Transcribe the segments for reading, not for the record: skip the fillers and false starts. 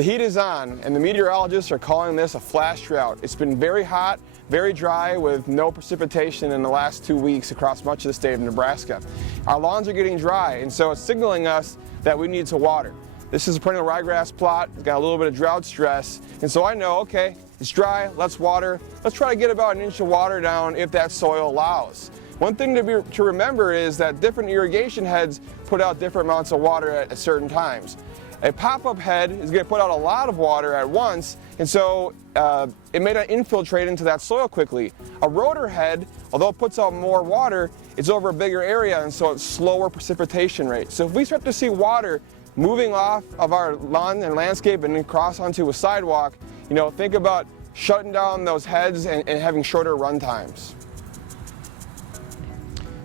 The heat is on, and the meteorologists are calling this a flash drought. It's been very hot, very dry, with no precipitation in the last 2 weeks across much of the state of Nebraska. Our lawns are getting dry, and so it's signaling us that we need to water. This is a perennial ryegrass plot. It's got a little bit of drought stress, and so I know, okay, it's dry, let's water. Let's try to get about an inch of water down if that soil allows. One thing to remember is that different irrigation heads put out different amounts of water at certain times. A pop-up head is going to put out a lot of water at once, and so it may not infiltrate into that soil quickly. A rotor head, although it puts out more water, it's over a bigger area, and so it's slower precipitation rate. So if we start to see water moving off of our lawn and landscape and then cross onto a sidewalk, think about shutting down those heads and having shorter run times.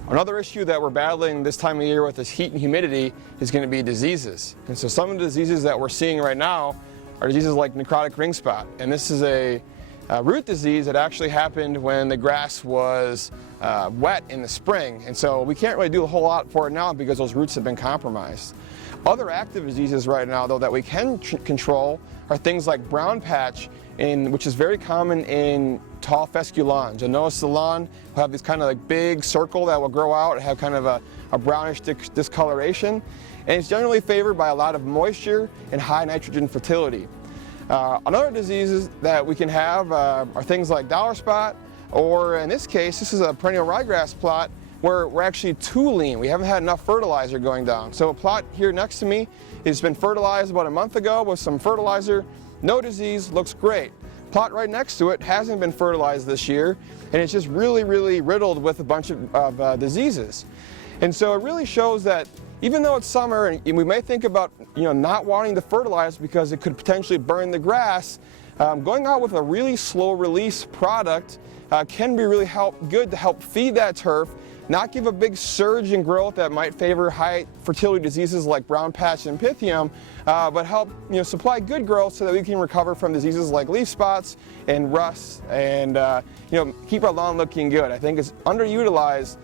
Another issue that we're battling this time of year with this heat and humidity is going to be diseases. And so some of the diseases that we're seeing right now are diseases like necrotic ring spot. And this is a root disease that actually happened when the grass was wet in the spring. And so we can't really do a whole lot for it now because those roots have been compromised. Other active diseases right now, though, that we can control are things like brown patch, which is very common in tall fescue lawns. You'll notice the lawn will have this kind of like big circle that will grow out and have kind of a brownish discoloration. And it's generally favored by a lot of moisture and high nitrogen fertility. Another diseases that we can have are things like dollar spot, or in this case, this is a perennial ryegrass plot where we're actually too lean. We haven't had enough fertilizer going down. So a plot here next to me has been fertilized about a month ago with some fertilizer. No disease, looks great. Plot right next to it hasn't been fertilized this year, and it's just really riddled with a bunch of diseases. And so it really shows that even though it's summer and we may think about not wanting to fertilize because it could potentially burn the grass, going out with a really slow release product can be really good to help feed that turf, not give a big surge in growth that might favor high fertility diseases like brown patch and pythium, but help supply good growth so that we can recover from diseases like leaf spots and rust and keep our lawn looking good. I think it's underutilized.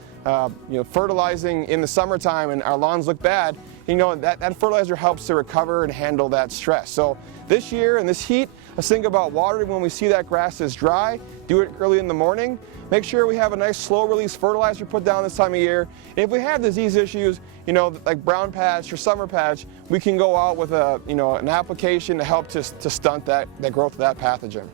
Fertilizing in the summertime and our lawns look bad, that fertilizer helps to recover and handle that stress. So this year in this heat, let's think about watering when we see that grass is dry. Do it early in the morning. Make sure we have a nice slow release fertilizer put down this time of year. And if we have disease issues, like brown patch or summer patch, we can go out with an application to help to stunt that growth of that pathogen.